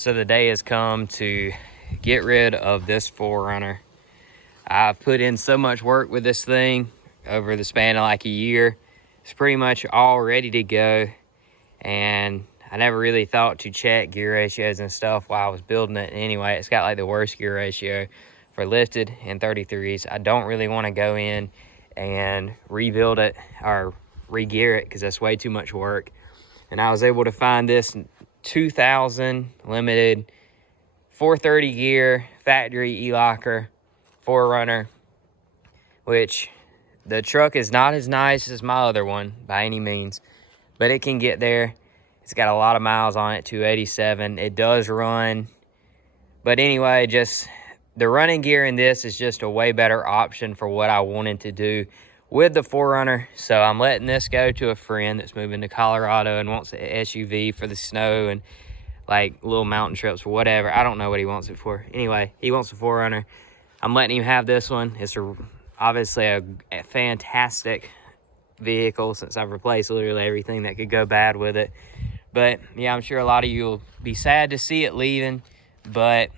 So the day has come to get rid of this 4Runner. I've put in so much work with this thing over the span of like a year. It's pretty much all ready to go, and I never really thought to check gear ratios and stuff while I was building it. Anyway, it's got like the worst gear ratio for lifted and 33s. I don't really want to go in and rebuild it or re-gear it because that's way too much work. And I was able to find this 2000 limited 430 gear factory e-locker 4Runner, which the truck is not as nice as my other one by any means, but it can get there. It's got a lot of miles on it, 287. It does run, but anyway, just the running gear in this is just a way better option for what I wanted to do with the 4Runner. So I'm letting this go to a friend that's moving to Colorado and wants an SUV for the snow and like little mountain trips or whatever. I don't know what he wants it for. Anyway, he wants a 4Runner. I'm letting him have this one. It's obviously a fantastic vehicle since I've replaced literally everything that could go bad with it. But yeah, I'm sure a lot of you will be sad to see it leaving, but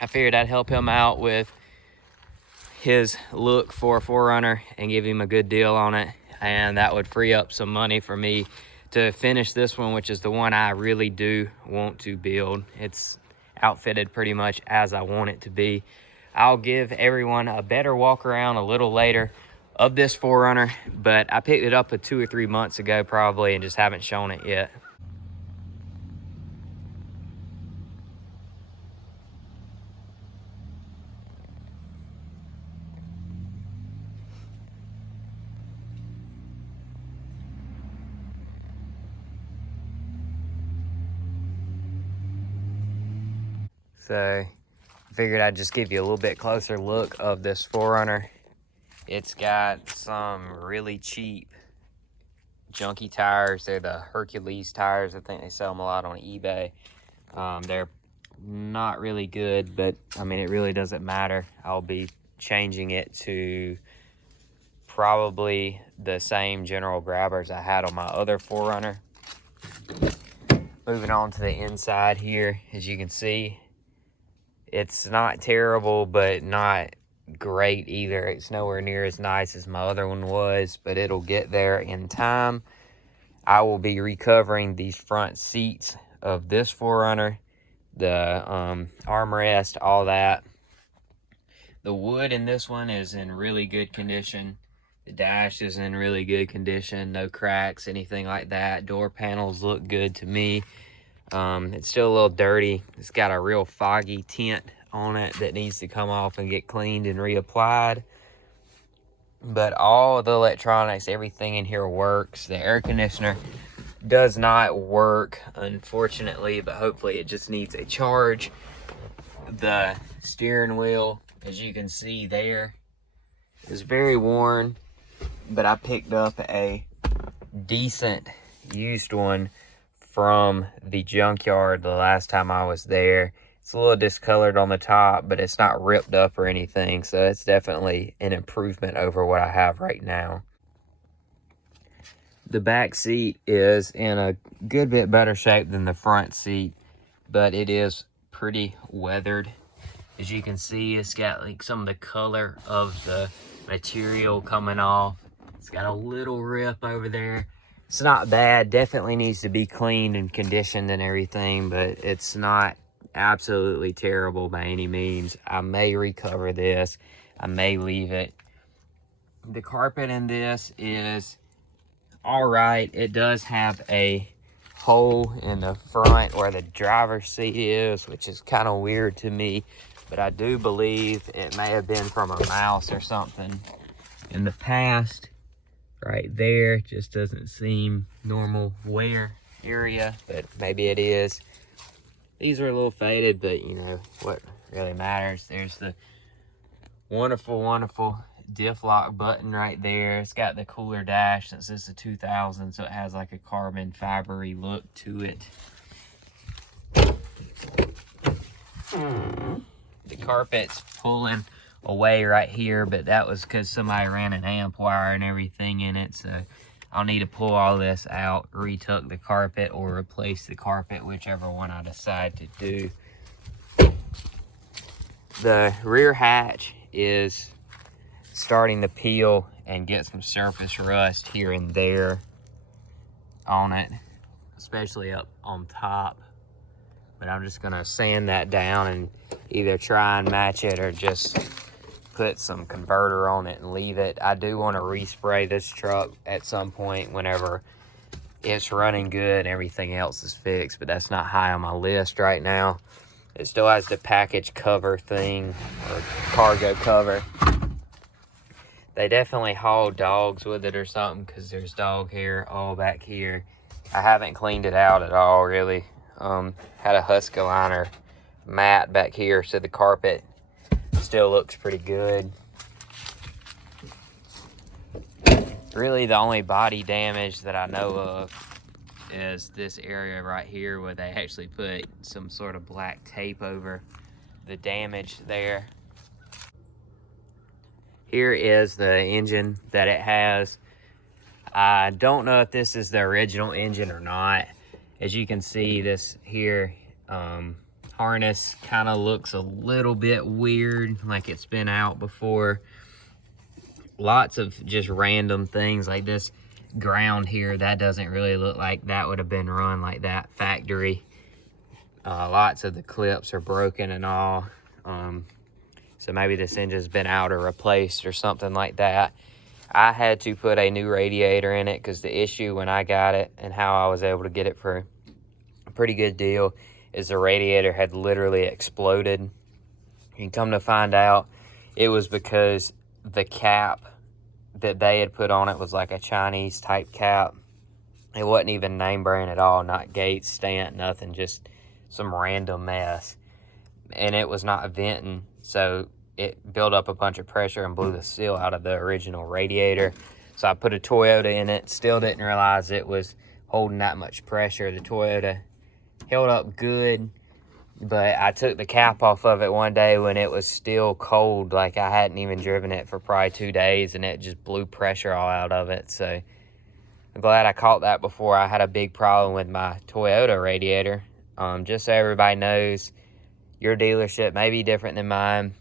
I figured I'd help him out with his look for a 4Runner and give him a good deal on it, and that would free up some money for me to finish this one, which is the one I really do want to build. It's outfitted pretty much as I want it to be. I'll give everyone a better walk around a little later of this 4Runner, but I picked it up 2 or 3 months ago probably and just haven't shown it yet. So I figured I'd just give you a little bit closer look of this 4Runner. It's got some really cheap junky tires. They're the Hercules tires. I think they sell them a lot on eBay. They're not really good, but I mean, it really doesn't matter. I'll be changing it to probably the same general grabbers I had on my other 4Runner. Moving on to the inside here, as you can see, it's not terrible, but not great either. It's nowhere near as nice as my other one was, but it'll get there in time. I will be recovering these front seats of this 4Runner, the armrest, all that. The wood in this one is in really good condition. The dash is in really good condition, no cracks, anything like that. Door panels look good to me. It's still a little dirty. It's got a real foggy tint on it that needs to come off and get cleaned and reapplied. But all of the electronics, everything in here works. The air conditioner does not work, unfortunately, but hopefully it just needs a charge. The steering wheel, as you can see there, is very worn, but I picked up a decent used one from the junkyard the last time I was there. It's a little discolored on the top, but it's not ripped up or anything, so it's definitely an improvement over what I have right now. The back seat is in a good bit better shape than the front seat, but it is pretty weathered. As you can see, it's got like some of the color of the material coming off. It's got a little rip over there. It's not bad. Definitely needs to be cleaned and conditioned and everything, but it's not absolutely terrible by any means. I may recover this. I may leave it. The carpet in this is all right. It does have a hole in the front where the driver's seat is, which is kind of weird to me, but I do believe it may have been from a mouse or something in the past. Right there, just doesn't seem normal wear area, but maybe it is. These are a little faded, but you know what really matters. There's the wonderful diff lock button right there. It's got the cooler dash since it's a 2000, so it has like a carbon fibery look to it. The carpet's pulling away right here, but that was because somebody ran an amp wire and everything in it, so I'll need to pull all this out, retuck the carpet, or replace the carpet, whichever one I decide to do. The rear hatch is starting to peel and get some surface rust here and there on it, especially up on top. But I'm just gonna sand that down and either try and match it or just put some converter on it and leave it. I do want to respray this truck at some point whenever it's running good and everything else is fixed, but that's not high on my list right now. It still has the package cover thing, or cargo cover. They definitely haul dogs with it or something, because there's dog hair all back here. I haven't cleaned it out at all, really. Had a Husqvarna mat back here, so the carpet still looks pretty good. Really, the only body damage that I know of is this area right here, where they actually put some sort of black tape over the damage there. Here is the engine that it has. I don't know if this is the original engine or not. As you can see, this here harness kind of looks a little bit weird, like it's been out before. Lots of just random things, like this ground here, that doesn't really look like that would have been run like that factory. Lots of the clips are broken and all. So maybe this engine's been out or replaced or something like that. I had to put a new radiator in it, because the issue when I got it, and how I was able to get it for a pretty good deal, is the radiator had literally exploded. And come to find out, it was because the cap that they had put on it was like a Chinese type cap. It wasn't even name brand at all, not Gates, Stant, nothing, just some random mess. And it was not venting, so it built up a bunch of pressure and blew the seal out of the original radiator. So I put a Toyota in it, still didn't realize it was holding that much pressure. The Toyota held up good, but I took the cap off of it one day when it was still cold, like I hadn't even driven it for probably 2 days, and it just blew pressure all out of it. So I'm glad I caught that before I had a big problem with my Toyota radiator. Just so everybody knows, your dealership may be different than mine,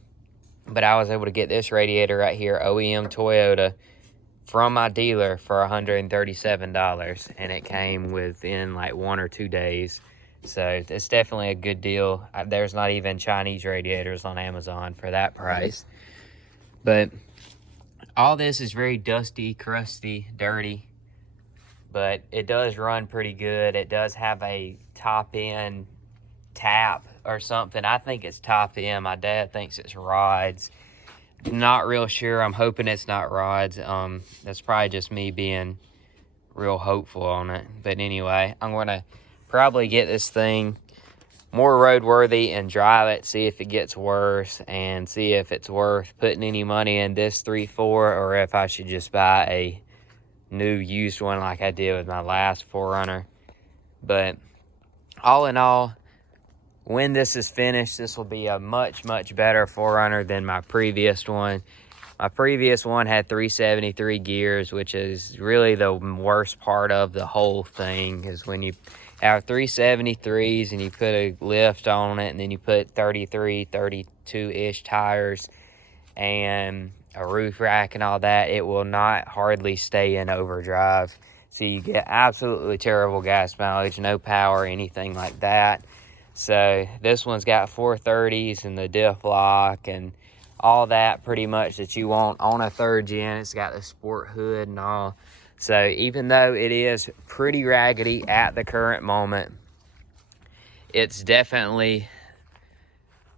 but I was able to get this radiator right here, OEM Toyota, from my dealer for $137, and it came within like 1 or 2 days. So it's definitely a good deal. There's not even Chinese radiators on Amazon for that price. But all this is very dusty, crusty, dirty, but it does run pretty good. It does have a top-end tap or something. I think it's top-end. My dad thinks it's rods. Not real sure. I'm hoping it's not rods. That's probably just me being real hopeful on it. But anyway, I'm going to probably get this thing more roadworthy and drive it, see if it gets worse, and see if it's worth putting any money in this 3.4, or if I should just buy a new used one like I did with my last 4Runner. But all in all, when this is finished, this will be a much better 4Runner than my previous one. My previous one had 373 gears, which is really the worst part of the whole thing, is when you have 373s and you put a lift on it, and then you put 33, 32-ish tires and a roof rack and all that, it will not hardly stay in overdrive. So you get absolutely terrible gas mileage, no power, anything like that. So this one's got 430s and the diff lock and all that pretty much that you want on a 3rd gen. It's got the sport hood and all. So even though it is pretty raggedy at the current moment, it's definitely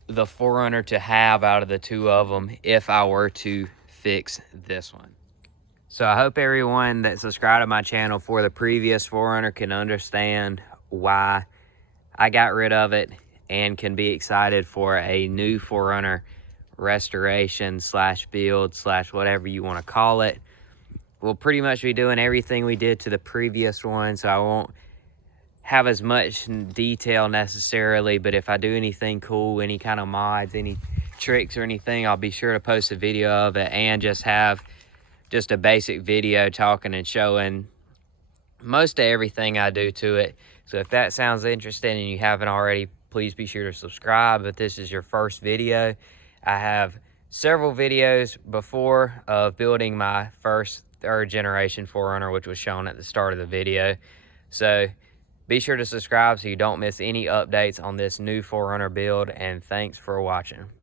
the 4Runner to have out of the two of them if I were to fix this one. So I hope everyone that subscribed to my channel for the previous 4Runner can understand why I got rid of it, and can be excited for a new 4Runner restoration / build / whatever you want to call it. We'll pretty much be doing everything we did to the previous one, so I won't have as much detail necessarily, but if I do anything cool, any kind of mods, any tricks or anything, I'll be sure to post a video of it, and just have just a basic video talking and showing most of everything I do to it. So if that sounds interesting and you haven't already, please be sure to subscribe. If this is your first video, I have several videos before of building my first 3rd generation 4Runner, which was shown at the start of the video. So be sure to subscribe so you don't miss any updates on this new 4Runner build, and thanks for watching.